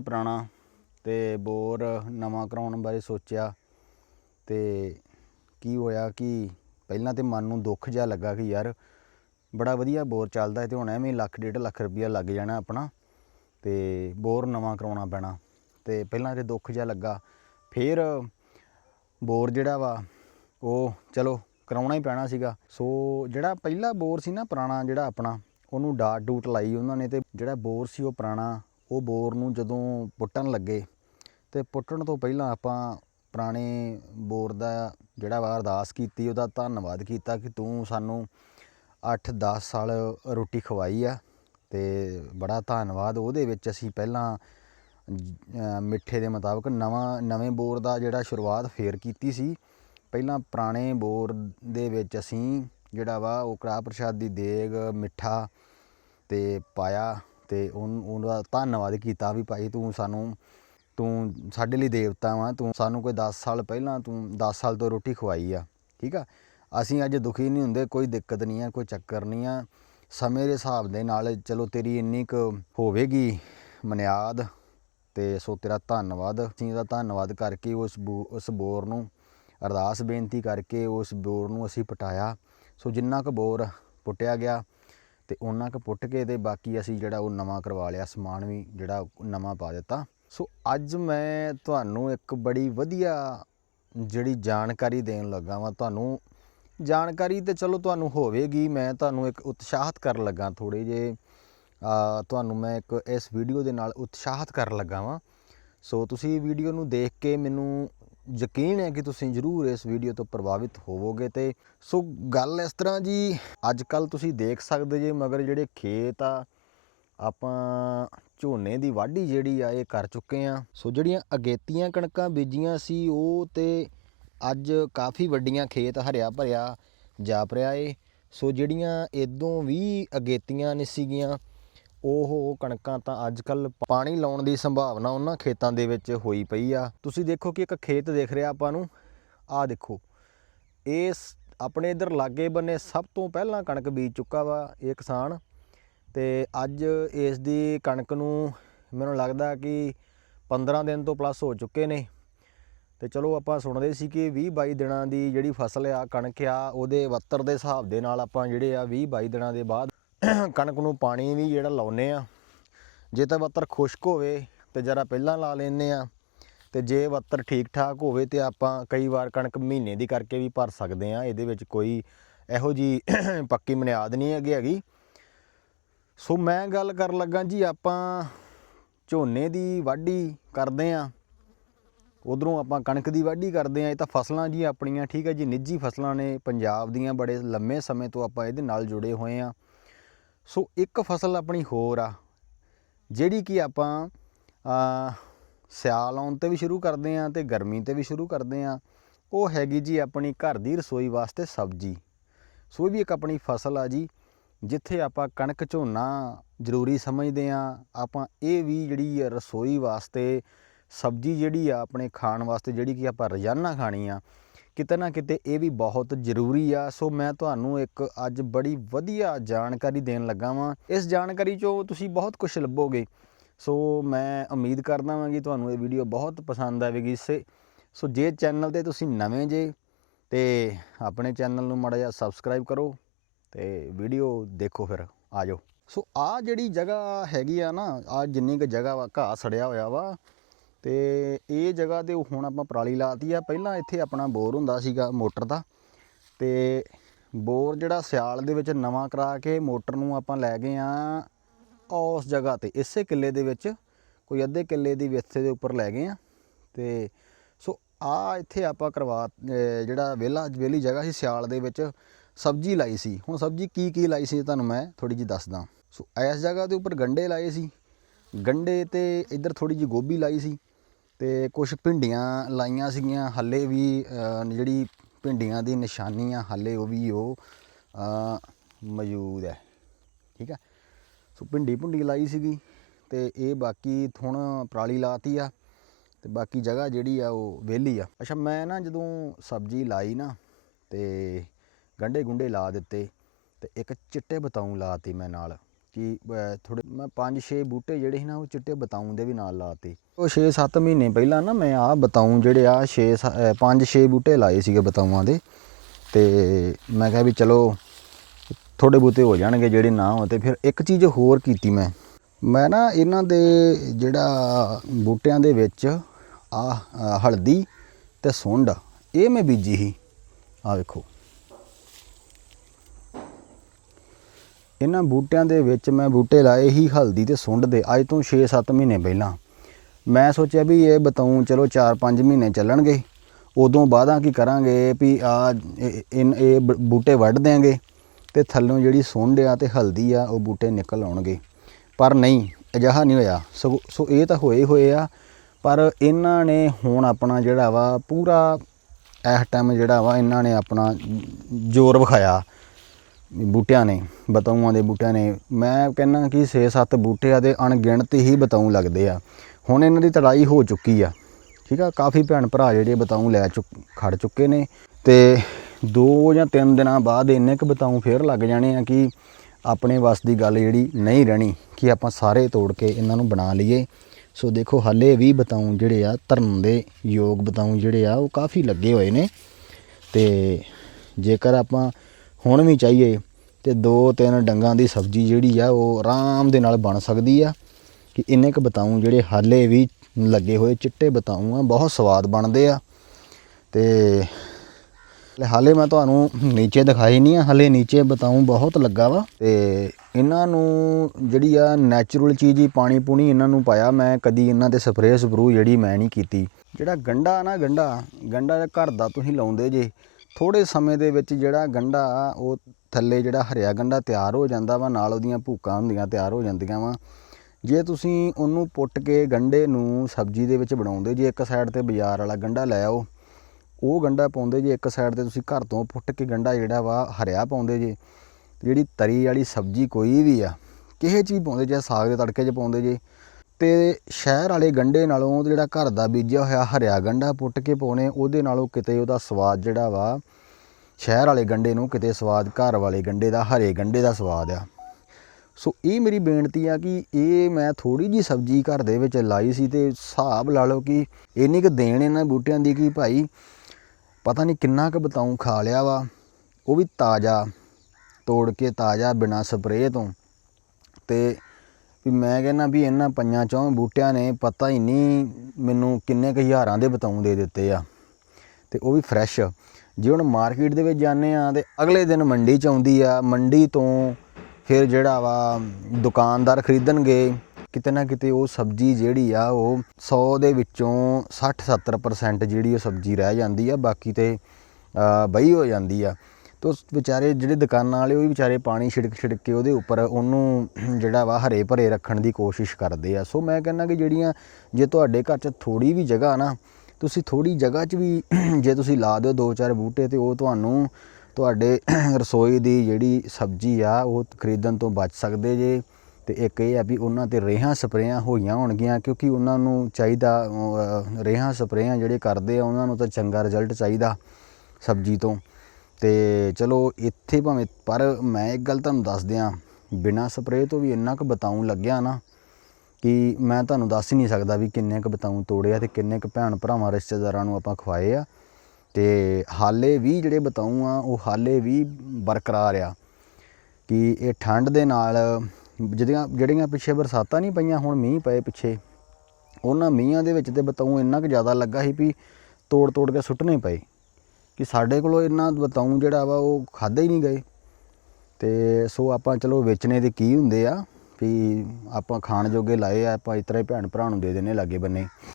ਆ ਪੁਰਾਣਾ ਤੇ ਬੋਰ ਨਵਾਂ ਕਰਾਉਣ ਬਾਰੇ ਸੋਚਿਆ ਤੇ ਕੀ ਹੋਇਆ ਕਿ ਪਹਿਲਾਂ ਤੇ ਮਨ ਨੂੰ ਦੁੱਖ ਜਿਹਾ ਲੱਗਾ ਕਿ ਯਾਰ ਬੜਾ ਵਧੀਆ ਬੋਰ ਚੱਲਦਾ ਹੈ ਤੇ ਹੁਣ ਐਵੇਂ ਲੱਖ ਡੇਢ ਲੱਖ ਰੁਪਈਆ ਲੱਗ ਜਾਣਾ ਆਪਣਾ ਤੇ ਬੋਰ ਨਵਾਂ ਕਰਾਉਣਾ ਪੈਣਾ ਤੇ ਪਹਿਲਾਂ ਤੇ ਦੁੱਖ ਜਿਹਾ ਲੱਗਾ। ਫਿਰ ਬੋਰ ਜਿਹੜਾ ਵਾ ਉਹ ਚਲੋ ਕਰਾਉਣਾ ਹੀ ਪੈਣਾ ਸੀਗਾ। ਸੋ ਜਿਹੜਾ ਪਹਿਲਾ ਬੋਰ ਸੀ ਨਾ ਪੁਰਾਣਾ ਜਿਹੜਾ ਆਪਣਾ, ਉਹਨੂੰ ਡਾਟ ਡੂਟ ਲਾਈ ਉਹਨਾਂ ਨੇ ਤੇ ਜਿਹੜਾ ਬੋਰ ਸੀ ਉਹ ਪੁਰਾਣਾ ਉਹ ਬੋਰ ਨੂੰ ਜਦੋਂ ਪੁੱਟਣ ਲੱਗੇ ਤੇ ਪੁੱਟਣ ਤੋਂ ਪਹਿਲਾਂ ਆਪਾਂ ਪੁਰਾਣੇ ਬੋਰ ਦਾ ਜਿਹੜਾ ਵਾ ਅਰਦਾਸ ਕੀਤੀ, ਉਹਦਾ ਧੰਨਵਾਦ ਕੀਤਾ ਕਿ ਤੂੰ ਸਾਨੂੰ 8-10 ਸਾਲ ਰੋਟੀ ਖਵਾਈ ਆ ਤੇ ਬੜਾ ਧੰਨਵਾਦ। ਉਹਦੇ ਵਿੱਚ ਅਸੀਂ ਪਹਿਲਾਂ ਮਿੱਠੇ ਦੇ ਮੁਤਾਬਕ ਨਵਾਂ, ਨਵੇਂ ਬੋਰ ਦਾ ਜਿਹੜਾ ਸ਼ੁਰੂਆਤ ਫੇਰ ਕੀਤੀ ਸੀ। ਪਹਿਲਾਂ ਪੁਰਾਣੇ ਬੋਰ ਦੇ ਵਿੱਚ ਅਸੀਂ ਜਿਹੜਾ ਵਾ ਉਹ ਕੜਾਹ ਪ੍ਰਸ਼ਾਦ ਦੀ ਦੇਗ, ਮਿੱਠਾ ਤੇ ਪਾਇਆ ਤੇ ਉਹਨ- ਉਹਦਾ ਧੰਨਵਾਦ ਕੀਤਾ ਵੀ ਭਾਈ ਤੂੰ ਸਾਨੂੰ, ਤੂੰ ਸਾਡੇ ਲਈ ਦੇਵਤਾ ਵਾਂ, ਤੂੰ ਸਾਨੂੰ ਕੋਈ 10 ਸਾਲ ਪਹਿਲਾਂ ਤੂੰ 10 ਸਾਲ ਤੋਂ ਰੋਟੀ ਖਵਾਈ ਆ, ਠੀਕ ਆ? ਅਸੀਂ ਅੱਜ ਦੁਖੀ ਨਹੀਂ ਹੁੰਦੇ, ਕੋਈ ਦਿੱਕਤ ਨਹੀਂ ਆ, ਕੋਈ ਚੱਕਰ ਨਹੀਂ ਆ। ਸਮੇਂ ਦੇ ਹਿਸਾਬ ਦੇ ਨਾਲ ਚਲੋ ਤੇਰੀ ਇੰਨੀ ਕੁ ਹੋਵੇਗੀ ਮਨਿਆਦ ਤੇ ਸੋ ਤੇਰਾ ਧੰਨਵਾਦ। ਜੀ ਉਹਦਾ ਧੰਨਵਾਦ ਕਰਕੇ ਉਸ ਬੋ- ਉਸ ਬੋਰ ਨੂੰ ਅਰਦਾਸ ਬੇਨਤੀ ਕਰਕੇ ਉਸ ਬੋਰ ਨੂੰ ਅਸੀਂ ਪਟਾਇਆ। ਸੋ ਜਿੰਨਾ ਕੁ ਬੋਰ ਪੁੱਟਿਆ ਗਿਆ ਤੇ ਉਹਨਾਂ ਕੁ ਪੁੱਟ ਕੇ ਤੇ ਬਾਕੀ ਅਸੀਂ ਜਿਹੜਾ ਉਹ ਨਵਾਂ ਕਰਵਾ ਲਿਆ, ਸਮਾਨ ਵੀ ਜਿਹੜਾ ਨਵਾਂ ਪਾ ਦਿੱਤਾ। ਸੋ ਅੱਜ ਮੈਂ ਤੁਹਾਨੂੰ ਇੱਕ ਬੜੀ ਵਧੀਆ ਜਿਹੜੀ ਜਾਣਕਾਰੀ ਦੇਣ ਲੱਗਾ ਵਾਂ। ਤੁਹਾਨੂੰ ਜਾਣਕਾਰੀ ਤੇ ਚਲੋ ਤੁਹਾਨੂੰ ਹੋਵੇਗੀ, ਮੈਂ ਤੁਹਾਨੂੰ ਇੱਕ ਉਤਸ਼ਾਹਤ ਕਰਨ ਲੱਗਾ ਥੋੜੇ ਜੇ ਤੁਹਾਨੂੰ ਮੈਂ ਇੱਕ ਇਸ ਵੀਡੀਓ ਦੇ ਨਾਲ ਉਤਸ਼ਾਹਤ ਕਰਨ ਲੱਗਾ ਵਾਂ। ਸੋ ਤੁਸੀਂ ਵੀਡੀਓ ਨੂੰ ਦੇਖ ਕੇ ਮੈਨੂੰ ਯਕੀਨ ਹੈ ਕਿ ਤੁਸੀਂ ਜ਼ਰੂਰ ਇਸ ਵੀਡੀਓ ਤੋਂ ਪ੍ਰਭਾਵਿਤ ਹੋਵੋਗੇ ਤੇ ਸੋ ਗੱਲ ਇਸ ਤਰ੍ਹਾਂ ਜੀ ਅੱਜ ਕੱਲ ਤੁਸੀਂ ਦੇਖ ਸਕਦੇ ਜੇ, ਮਗਰ ਜਿਹੜੇ ਖੇਤ ਆ, ਆਪਾਂ ਝੋਨੇ ਦੀ ਵਾਢੀ ਜਿਹੜੀ ਆ, ਇਹ ਕਰ ਚੁੱਕੇ ਆ। ਸੋ ਜਿਹੜੀਆਂ ਅਗੇਤੀਆਂ ਕਣਕਾਂ ਬੀਜੀਆਂ ਸੀ, ਉਹ ਤੇ ਅੱਜ ਕਾਫੀ ਵੱਡੀਆਂ ਖੇਤ ਹਰਿਆ ਭਰਿਆ ਜਾਪ ਰਿਹਾ ਏ। ਸੋ ਜਿਹੜੀਆਂ ਇਦੋਂ ਵੀ ਅਗੇਤੀਆਂ ਨੇ ਸੀਗੀਆਂ ਉਹ ਕਣਕਾਂ ਤਾਂ ਅੱਜ ਕੱਲ ਪਾਣੀ ਲਾਉਣ ਦੀ ਸੰਭਾਵਨਾ ਉਹਨਾਂ ਖੇਤਾਂ ਦੇ ਵਿੱਚ ਹੋਈ ਪਈ ਆ। ਤੁਸੀਂ ਦੇਖੋ ਕਿ ਇੱਕ ਖੇਤ ਦਿਖ ਰਿਹਾ ਆਪਾਂ ਨੂੰ। ਆਹ ਦੇਖੋ। ਇਸ ਆਪਣੇ ਇਧਰ ਲਾਗੇ ਬੰਨੇ ਸਭ ਤੋਂ ਪਹਿਲਾਂ ਕਣਕ ਬੀਜ ਚੁੱਕਾ ਵਾ ਇਹ ਕਿਸਾਨ। ਤੇ ਅੱਜ ਇਸ ਦੀ ਕਣਕ ਨੂੰ ਮੈਨੂੰ ਲੱਗਦਾ ਕਿ 15 ਦਿਨ ਤੋਂ ਪਲੱਸ ਹੋ ਚੁੱਕੇ ਨੇ। ਤੇ ਚਲੋ ਆਪਾਂ ਸੁਣਦੇ ਸੀ ਕਿ 20 22 ਦਿਨਾਂ ਦੀ ਜਿਹੜੀ ਫਸਲ ਆ, ਕਣਕ ਆ, ਉਹਦੇ ਵੱਤਰ ਦੇ ਹਿਸਾਬ ਦੇ ਨਾਲ ਆਪਾਂ ਜਿਹੜੇ ਆ 20 22 ਦਿਨਾਂ ਦੇ ਬਾਅਦ ਕਣਕ ਨੂੰ ਪਾਣੀ ਵੀ ਜਿਹੜਾ ਲਾਉਨੇ ਆ ਜੇ ਤਾਂ ਵੱਤਰ ਖੁਸ਼ਕ ਹੋਵੇ ਤੇ ਜਰਾ ਪਹਿਲਾਂ ਲਾ ਲੈਨੇ ਆ ਤੇ ਜੇ ਵੱਤਰ ਠੀਕ ਠਾਕ ਹੋਵੇ ਤੇ ਆਪਾਂ ਕਈ ਵਾਰ ਕਣਕ ਮਹੀਨੇ ਦੀ ਕਰਕੇ ਵੀ ਭਰ ਸਕਦੇ ਆ ਇਹਦੇ ਵਿੱਚ ਕੋਈ ਇਹੋ ਜੀ ਪੱਕੀ ਮਨਿਆਦ ਨਹੀਂ ਹੈਗੀ ਹੈਗੀ। ਸੋ ਮੈਂ ਗੱਲ ਕਰਨ ਲੱਗਾ ਜੀ, ਆਪਾਂ ਝੋਨੇ ਦੀ ਵਾਢੀ ਕਰਦੇ ਆ ਉਧਰੋਂ ਆਪਾਂ ਕਣਕ ਦੀ ਵਾਢੀ ਕਰਦੇ ਆ ਇਹ ਤਾਂ ਫਸਲਾਂ ਜੀ ਆਪਣੀਆਂ, ਠੀਕ ਹੈ ਜੀ। ਨਿੱਜੀ ਫਸਲਾਂ ਨੇ ਪੰਜਾਬ ਦੀਆਂ ਬੜੇ ਲੰਮੇ ਸਮੇਂ ਤੋਂ ਆਪਾਂ ਇਹਦੇ ਨਾਲ ਜੁੜੇ ਹੋਏ ਆ ਸੋ ਇੱਕ ਫਸਲ ਆਪਣੀ ਹੋਰ ਆ, ਜਿਹੜੀ ਕਿ ਆਪਾਂ ਸਿਆਲ ਆਉਣ ਤੇ ਵੀ ਸ਼ੁਰੂ ਕਰਦੇ ਆ ਤੇ ਗਰਮੀ ਤੇ ਵੀ ਸ਼ੁਰੂ ਕਰਦੇ ਆ ਉਹ ਹੈਗੀ ਜੀ ਆਪਣੀ ਘਰ ਦੀ ਰਸੋਈ ਵਾਸਤੇ ਸਬਜ਼ੀ। ਸੋ ਇਹ ਵੀ ਇੱਕ ਆਪਣੀ ਫਸਲ ਆ ਜੀ, ਜਿੱਥੇ ਆਪਾਂ ਕਣਕ ਝੋਨਾ ਜ਼ਰੂਰੀ ਸਮਝਦੇ ਆ ਆਪਾਂ ਇਹ ਵੀ ਜਿਹੜੀ ਆ ਰਸੋਈ ਵਾਸਤੇ ਸਬਜ਼ੀ ਜਿਹੜੀ ਆ ਆਪਣੇ ਖਾਣ ਵਾਸਤੇ ਜਿਹੜੀ ਕਿ ਆਪਾਂ ਰੋਜ਼ਾਨਾ ਖਾਣੀ ਆ ਕਿਤੇ ਨਾ ਕਿਤੇ ਇਹ ਵੀ ਬਹੁਤ ਜ਼ਰੂਰੀ ਆ। ਸੋ ਮੈਂ ਤੁਹਾਨੂੰ ਇੱਕ ਅੱਜ ਬੜੀ ਵਧੀਆ ਜਾਣਕਾਰੀ ਦੇਣ ਲੱਗਾ ਵਾਂ। ਇਸ ਜਾਣਕਾਰੀ ਚੋਂ ਤੁਸੀਂ ਬਹੁਤ ਕੁਝ ਲੱਭੋਗੇ। ਸੋ ਮੈਂ ਉਮੀਦ ਕਰਦਾ ਹਾਂ ਕਿ ਤੁਹਾਨੂੰ ਇਹ ਵੀਡੀਓ ਬਹੁਤ ਪਸੰਦ ਆਵੇਗੀ। ਸੇ, ਸੋ ਜੇ ਚੈਨਲ ਤੇ ਤੁਸੀਂ ਨਵੇਂ ਜੇ, ਤੇ ਆਪਣੇ ਚੈਨਲ ਨੂੰ ਮਾੜਾ ਜਿਹਾ ਸਬਸਕ੍ਰਾਈਬ ਕਰੋ ਤੇ ਵੀਡੀਓ ਦੇਖੋ ਫਿਰ, ਆ ਜਾਓ। ਸੋ ਆ ਜਿਹੜੀ ਜਗ੍ਹਾ ਹੈਗੀ ਆ ਨਾ ਆ ਜਿੰਨੀ ਕੁ ਜਗ੍ਹਾ ਵਾ, ਘਾਹ ਸੜਿਆ ਹੋਇਆ ਵਾ ਤੇ ਇਹ ਜਗ੍ਹਾ ਤੇ ਹੁਣ ਆਪਾਂ ਪਰਾਲੀ ਲਾਤੀ ਆ। ਪਹਿਲਾਂ ਇੱਥੇ ਆਪਣਾ ਬੋਰ ਹੁੰਦਾ ਸੀਗਾ ਮੋਟਰ ਦਾ। ਤੇ ਬੋਰ ਜਿਹੜਾ ਸਿਆਲ ਦੇ ਵਿੱਚ ਨਵਾਂ ਕਰਾ ਕੇ ਮੋਟਰ ਨੂੰ ਆਪਾਂ ਲੈ ਗਏ ਆ ਉਸ ਜਗ੍ਹਾ ਤੇ। ਇਸੇ ਕਿੱਲੇ ਦੇ ਵਿੱਚ, ਕੋਈ ਅੱਧੇ ਕਿੱਲੇ ਦੀ ਵਿਸਥੇ ਦੇ ਉੱਪਰ ਲੈ ਗਏ ਆ। ਤੇ ਸੋ ਆ ਇੱਥੇ ਆਪਾਂ ਕਰਵਾ ਜਿਹੜਾ ਵਿਹਲਾ, ਵਿਹਲੀ ਜਗ੍ਹਾ ਸੀ ਸਿਆਲ ਦੇ ਵਿੱਚ, ਸਬਜ਼ੀ ਲਾਈ ਸੀ। ਹੁਣ ਸਬਜ਼ੀ ਕੀ ਕੀ ਲਾਈ ਸੀ ਤੁਹਾਨੂੰ ਮੈਂ ਥੋੜੀ ਜੀ ਦੱਸਦਾ। ਸੋ ਇਸ ਜਗ੍ਹਾ ਦੇ ਉੱਪਰ ਗੰਡੇ ਲਾਏ ਸੀ। ਗੰਡੇ ਤੇ ਇੱਧਰ ਥੋੜੀ ਜੀ ਗੋਭੀ ਲਾਈ ਸੀ। ਤੇ ਕੁਝ ਭਿੰਡੀਆਂ ਲਾਈਆਂ ਸੀਗੀਆਂ, ਹਾਲੇ ਵੀ ਜਿਹੜੀ ਭਿੰਡੀਆਂ ਦੀ ਨਿਸ਼ਾਨੀ ਆ, ਹਾਲੇ ਉਹ ਵੀ ਉਹ ਮੌਜੂਦ ਹੈ। ਠੀਕ ਹੈ ਸੋ ਭਿੰਡੀ ਭੁੰਡੀ ਲਾਈ ਸੀਗੀ ਤੇ ਇਹ ਬਾਕੀ ਹੁਣ ਪਰਾਲੀ ਲਾਤੀ ਆ ਤੇ ਬਾਕੀ ਜਗ੍ਹਾ ਜਿਹੜੀ ਆ ਉਹ ਵਿਹਲੀ ਆ। ਅੱਛਾ, ਮੈਂ ਨਾ ਜਦੋਂ ਸਬਜ਼ੀ ਲਾਈ ਨਾ ਤੇ ਗੰਡੇ ਗੁੰਡੇ ਲਾ ਦਿੱਤੇ ਤੇ ਇੱਕ ਚਿੱਟੇ ਬਤਾਉ ਲਾਤੀ ਮੈਂ ਨਾਲ। ਕਿ ਅਹ, ਥੋੜੇ ਮੈਂ 5-6 ਬੂਟੇ ਜਿਹੜੇ ਸੀ ਨਾ ਉਹ ਚਿੱਟੇ ਬਤਾਉਂ ਦੇ ਵੀ ਨਾਲ ਲਾਤੇ ਉਹ 6-7 ਮਹੀਨੇ ਪਹਿਲਾਂ ਨਾ ਮੈਂ ਆ ਬਤਾਉਂ ਜਿਹੜੇ ਆ 6 5-6 ਬੂਟੇ ਲਾਏ ਸੀਗੇ ਬਤਾਊਆਂ ਦੇ। ਤੇ ਮੈਂ ਕਿਹਾ ਵੀ ਚਲੋ ਥੋੜੇ ਬੂਟੇ ਹੋ ਜਾਣਗੇ ਜਿਹੜੇ ਨਾ ਹੋ ਤੇ ਫਿਰ ਇੱਕ ਚੀਜ਼ ਹੋਰ ਕੀਤੀ ਮੈਂ। ਮੈਂ ਨਾ ਇਹਨਾਂ ਦੇ ਜਿਹੜਾ ਬੂਟਿਆਂ ਦੇ ਵਿੱਚ ਆ ਹਲਦੀ ਤੇ ਸੁੰਡ ਇਹ ਮੈਂ ਬੀਜੀ ਸੀ। ਆ ਵੇਖੋ। ਇਹਨਾਂ ਬੂਟਿਆਂ ਦੇ ਵਿੱਚ ਮੈਂ ਬੂਟੇ ਲਾਏ ਹੀ ਹਲਦੀ ਤੇ ਸੁੰਡ ਦੇ, ਅੱਜ ਤੋਂ 6-7 ਮਹੀਨੇ ਪਹਿਲਾਂ। ਮੈਂ ਸੋਚਿਆ ਵੀ ਇਹ ਬਤਾਉਂ ਚਲੋ 4-5 ਮਹੀਨੇ ਚੱਲਣਗੇ। ਉਦੋਂ ਬਾਅਦਾਂ ਕੀ ਕਰਾਂਗੇ ਵੀ ਆ, ਇਹ ਬ- ਬੂਟੇ ਵੱਢ ਦਿਆਂਗੇ ਤੇ ਥੱਲੋਂ ਜਿਹੜੀ ਸੁੰਡ ਆ ਤੇ ਹਲਦੀ ਆ, ਉਹ ਬੂਟੇ ਨਿਕਲ ਆਉਣਗੇ। ਪਰ ਨਹੀਂ, ਅਜਿਹਾ ਨਹੀਂ ਹੋਇਆ। ਸਗੋਂ, ਸੋ ਇਹ ਤਾਂ ਹੋਏ ਹੋਏ ਆ, ਪਰ ਇਹਨਾਂ ਨੇ ਹੁਣ ਆਪਣਾ ਜਿਹੜਾ ਵਾ ਪੂਰਾ, ਇਸ ਟਾਈਮ ਜਿਹੜਾ ਵਾ ਇਹਨਾਂ ਨੇ ਆਪਣਾ ਜ਼ੋਰ ਵਿਖਾਇਆ। ਬੂਟਿਆਂ ਨੇ, ਬਤਾਊਆਂ ਦੇ ਬੂਟਿਆਂ ਨੇ। ਮੈਂ ਕਹਿੰਨਾ ਕਿ 6-7 ਬੂਟੇ ਆ ਦੇ ਅਣਗਿਣਤ ਹੀ ਬਤਾਊ ਲੱਗਦੇ ਆ। ਹੁਣ ਇਹਨਾਂ ਦੀ ਤੜਾਈ ਹੋ ਚੁੱਕੀ ਆ, ਠੀਕ ਆ? ਕਾਫੀ ਭੈਣ ਭਰਾ ਜਿਹੜੇ ਬਤਾਊ ਲੈ ਚੁੱਕ, ਖੜ ਚੁੱਕੇ ਨੇ ਤੇ ਦੋ ਜਾਂ ਤਿੰਨ ਦਿਨਾਂ ਬਾਅਦ ਇੰਨੇ ਕੁ ਬਤਾਊ ਫੇਰ ਲੱਗ ਜਾਣੇ ਆ ਕਿ ਆਪਣੇ ਵੱਸ ਦੀ ਗੱਲ ਜਿਹੜੀ ਨਹੀਂ ਰਹਿਣੀ, ਕਿ ਆਪਾਂ ਸਾਰੇ ਤੋੜ ਕੇ ਇਹਨਾਂ ਨੂੰ ਬਣਾ ਲਈਏ। ਸੋ ਦੇਖੋ, ਹਾਲੇ ਵੀ ਬਤਾਊ ਜਿਹੜੇ ਆ ਧਰਨ ਦੇ ਯੋਗ ਬਤਾਊ ਜਿਹੜੇ ਆ, ਉਹ ਕਾਫੀ ਲੱਗੇ ਹੋਏ ਨੇ। ਤੇ ਜੇਕਰ ਆਪਾਂ ਹੁਣ ਵੀ ਚਾਹੀਏ ਤੇ ਦੋ ਤਿੰਨ ਡੰਗਾਂ ਦੀ ਸਬਜ਼ੀ ਜਿਹੜੀ ਆ ਉਹ ਆਰਾਮ ਦੇ ਨਾਲ ਬਣ ਸਕਦੀ ਆ। ਕਿ ਇੰਨੇ ਕੁ ਬਤਾਊ ਜਿਹੜੇ ਹਾਲੇ ਵੀ ਲੱਗੇ ਹੋਏ ਚਿੱਟੇ ਬਤਾਊ ਆ, ਬਹੁਤ ਸਵਾਦ ਬਣਦੇ ਆ। ਤੇ ਹਾਲੇ ਮੈਂ ਤੁਹਾਨੂੰ ਨੀਚੇ ਦਿਖਾਈ ਨਹੀਂ ਆ, ਹਲੇ ਨੀਚੇ ਬਤਾਊ ਬਹੁਤ ਲੱਗਾ ਵਾ। ਤੇ ਇਹਨਾਂ ਨੂੰ ਜਿਹੜੀ ਆ ਨੈਚੁਰਲ ਚੀਜ਼ ਹੀ ਪਾਣੀ ਪੂਣੀ ਇਹਨਾਂ ਨੂੰ ਪਾਇਆ, ਮੈਂ ਕਦੀ ਇਹਨਾਂ ਤੇ ਸਪਰੇਅ ਸਪਰੂ ਜਿਹੜੀ ਮੈਂ ਨਹੀਂ ਕੀਤੀ। ਜਿਹੜਾ ਗੰਡਾ ਨਾ ਗੰਡਾ ਗੰਡਾ ਘਰ ਦਾ ਤੁਸੀਂ ਲਾਉਂਦੇ ਜੇ ਥੋੜੇ ਸਮੇਂ ਦੇ ਵਿੱਚ ਜਿਹੜਾ ਗੰਢਾ ਉਹ ਥੱਲੇ ਜਿਹੜਾ ਹਰਿਆ ਗੰਢਾ ਤਿਆਰ ਹੋ ਜਾਂਦਾ ਵਾ, ਨਾਲ ਉਹਦੀਆਂ ਭੂਕਾਂ ਹੁੰਦੀਆਂ ਤਿਆਰ ਹੋ ਜਾਂਦੀਆਂ ਵਾ। ਜੇ ਤੁਸੀਂ ਉਹਨੂੰ ਪੁੱਟ ਕੇ ਗੰਢੇ ਨੂੰ ਸਬਜ਼ੀ ਦੇ ਵਿੱਚ ਬਣਾਉਂਦੇ, ਜੇ ਇੱਕ ਸਾਈਡ ਤੇ ਬਾਜ਼ਾਰ ਵਾਲਾ ਗੰਢਾ ਲੈ ਆਓ, ਉਹ ਗੰਢਾ ਪਾਉਂਦੇ, ਜੇ ਇੱਕ ਸਾਈਡ ਤੇ ਤੁਸੀਂ ਘਰ ਤੋਂ ਪੁੱਟ ਕੇ ਗੰਢਾ ਜਿਹੜਾ ਵਾ ਹਰਿਆ ਪਾਉਂਦੇ ਜੇ ਜਿਹੜੀ ਤਰੀ ਵਾਲੀ ਸਬਜ਼ੀ ਕੋਈ ਵੀ ਆ ਕਿਸੇ ਚੀਜ਼ ਪਾਉਂਦੇ, ਜੇ ਸਾਗ ਦੇ ਤੜਕੇ 'ਚ ਪਾਉਂਦੇ ਜੇ ਤੇ ਸ਼ਹਿਰ ਵਾਲੇ ਗੰਡੇ ਨਾਲੋਂ ਜਿਹੜਾ ਘਰ ਦਾ ਬੀਜਿਆ ਹੋਇਆ ਹਰਿਆ ਗੰਡਾ ਪੁੱਟ ਕੇ ਪਾਉਣੇ, ਉਹਦੇ ਨਾਲੋਂ ਕਿਤੇ ਉਹਦਾ ਸਵਾਦ ਜਿਹੜਾ ਵਾ, ਸ਼ਹਿਰ ਵਾਲੇ ਗੰਡੇ ਨੂੰ ਕਿਤੇ ਸਵਾਦ, ਘਰ ਵਾਲੇ ਗੰਡੇ ਦਾ, ਹਰੇ ਗੰਡੇ ਦਾ ਸਵਾਦ ਆ। ਸੋ ਇਹ ਮੇਰੀ ਬੇਨਤੀ ਆ ਕਿ ਇਹ ਮੈਂ ਥੋੜੀ ਜੀ ਸਬਜ਼ੀ ਘਰ ਦੇ ਵਿੱਚ ਲਾਈ ਸੀ ਤੇ ਹਿਸਾਬ ਲਾ ਲਓ ਕਿ ਇੰਨੀ ਕੁ ਦੇਣ ਇਹਨਾਂ ਬੂਟਿਆਂ ਦੀ ਕਿ ਭਾਈ ਪਤਾ ਨਹੀਂ ਕਿੰਨਾ ਕੁ ਬਤਾਊ ਖਾ ਲਿਆ ਵਾ। ਉਹ ਵੀ ਤਾਜ਼ਾ, ਤੋੜ ਕੇ ਤਾਜ਼ਾ ਬਿਨਾ ਸਪਰੇਅ ਤੋਂ। ਤੇ ਵੀ ਮੈਂ ਕਹਿੰਦਾ ਵੀ ਇਹਨਾਂ ਪੰਜਾਂ ਚੌਂ ਬੂਟਿਆਂ ਨੇ ਪਤਾ ਹੀ ਨਹੀਂ ਮੈਨੂੰ ਕਿੰਨੇ ਕੁ ਹਜ਼ਾਰਾਂ ਦੇ ਬਤਾਊ ਦੇ ਦਿੱਤੇ ਆ। ਤੇ ਉਹ ਵੀ ਫਰੈਸ਼ ਜੇ ਹੁਣ ਮਾਰਕੀਟ ਦੇ ਵਿੱਚ ਜਾਂਦੇ ਆ ਤੇ ਅਗਲੇ ਦਿਨ ਮੰਡੀ ਚ ਆਉਂਦੀ ਆ ਮੰਡੀ ਤੋਂ ਫਿਰ ਜਿਹੜਾ ਵਾ ਦੁਕਾਨਦਾਰ ਖਰੀਦਣਗੇ ਕਿਤੇ ਨਾ ਕਿਤੇ ਉਹ ਸਬਜ਼ੀ ਜਿਹੜੀ ਆ ਉਹ 100 ਦੇ ਵਿੱਚੋਂ 60-70% ਜਿਹੜੀ ਉਹ ਸਬਜ਼ੀ ਰਹਿ ਜਾਂਦੀ ਆ ਬਾਕੀ ਤੇ ਅ, ਬਹੀ ਹੋ ਜਾਂਦੀ ਆ। ਤੇ ਉਸ ਵਿਚਾਰੇ ਜਿਹੜੇ ਦੁਕਾਨਾਂ ਵਾਲੇ, ਉਹ ਵੀ ਵਿਚਾਰੇ ਪਾਣੀ ਛਿੜਕ ਛਿੜਕ ਕੇ ਉਹਦੇ ਉੱਪਰ ਉਹਨੂੰ ਜਿਹੜਾ ਵਾ ਹਰੇ ਭਰੇ ਰੱਖਣ ਦੀ ਕੋਸ਼ਿਸ਼ ਕਰਦੇ ਆ। ਸੋ ਮੈਂ ਕਹਿੰਦਾ ਕਿ ਜਿਹੜੀਆਂ, ਜੇ ਤੁਹਾਡੇ ਘਰ 'ਚ ਥੋੜੀ ਵੀ ਜਗ੍ਹਾ ਨਾ, ਤੁਸੀਂ ਥੋੜੀ ਜਗ੍ਹਾ 'ਚ ਵੀ ਜੇ ਤੁਸੀਂ ਲਾ ਦਿਓ ਦੋ ਚਾਰ ਬੂਟੇ ਤੇ ਉਹ ਤੁਹਾਨੂੰ ਤੁਹਾਡੇ ਰਸੋਈ ਦੀ ਜਿਹੜੀ ਸਬਜ਼ੀ ਆ, ਉਹ ਖਰੀਦਣ ਤੋਂ ਬਚ ਸਕਦੇ ਜੇ। ਤੇ ਇੱਕ ਇਹ ਆ ਵੀ ਉਹਨਾਂ ਤੇ ਰੇਹਾਂ ਸਪਰੇਆਂ ਹੋਈਆਂ ਹੋਣਗੀਆਂ, ਕਿਉਂਕਿ ਉਹਨਾਂ ਨੂੰ ਚਾਹੀਦਾ ਰੇਹਾਂ ਸਪਰੇਆਂ ਜਿਹੜੇ ਕਰਦੇ ਆ, ਉਹਨਾਂ ਨੂੰ ਤਾਂ ਚੰਗਾ ਰਿਜ਼ਲਟ ਚਾਹੀਦਾ ਸਬਜ਼ੀ ਤੋਂ। ਤੇ ਚਲੋ ਇੱਥੇ ਭਾਵੇਂ, ਪਰ ਮੈਂ ਇੱਕ ਗੱਲ ਤੁਹਾਨੂੰ ਦੱਸ ਦਿਆਂ ਬਿਨਾ ਸਪਰੇਅ ਤੋਂ ਵੀ ਇੰਨਾ ਕੁ ਬਤਾਉਂ ਲੱਗਿਆ ਨਾ ਕਿ ਮੈਂ ਤੁਹਾਨੂੰ ਦੱਸ ਹੀ ਨਹੀਂ ਸਕਦਾ ਵੀ ਕਿੰਨੇ ਕੁ ਬਤਾਉਂ ਤੋੜਿਆ ਆ ਤੇ ਕਿੰਨੇ ਕੁ ਭੈਣ ਭਰਾਵਾਂ, ਰਿਸ਼ਤੇਦਾਰਾਂ ਨੂੰ ਆਪਾਂ ਖਵਾਏ ਆ। ਤੇ ਹਾਲੇ ਵੀ ਜਿਹੜੇ ਬਤਾਉਂ ਆ, ਉਹ ਹਾਲੇ ਵੀ ਬਰਕਰਾਰ ਆ ਕਿ ਇਹ ਠੰਡ ਦੇ ਨਾਲ ਜਿਹੜੀਆਂ ਜਿਹੜੀਆਂ ਪਿੱਛੇ ਬਰਸਾਤਾਂ ਨਹੀਂ ਪਈਆਂ, ਹੁਣ ਮੀਂਹ ਪਏ ਪਿੱਛੇ, ਉਹਨਾਂ ਮੀਂਹਾਂ ਦੇ ਵਿੱਚ ਤੇ ਬਤਾਉ ਇੰਨਾ ਕੁ ਜ਼ਿਆਦਾ ਲੱਗਾ ਸੀ ਵੀ ਤੋੜ ਤੋੜ ਕੇ ਸੁੱਟਣੇ ਪਏ। ਕਿ ਸਾਡੇ ਕੋਲੋਂ ਇੰਨਾ ਬਤਾਉ ਜਿਹੜਾ ਵਾ ਉਹ ਖਾਦੇ ਹੀ ਨਹੀਂ ਗਏ। ਤੇ ਸੋ ਆਪਾਂ ਚਲੋ ਵੇਚਣੇ ਦੇ ਕੀ ਹੁੰਦੇ ਆ, ਵੀ ਆਪਾਂ ਖਾਣ ਜੋਗੇ ਲਾਏ ਆ, ਆਪਾਂ ਇਸ ਤਰ੍ਹਾਂ ਹੀ ਭੈਣ ਭਰਾ ਨੂੰ ਦੇ ਦੇਣੇ ਲਾਗੇ ਬੰਨੇ।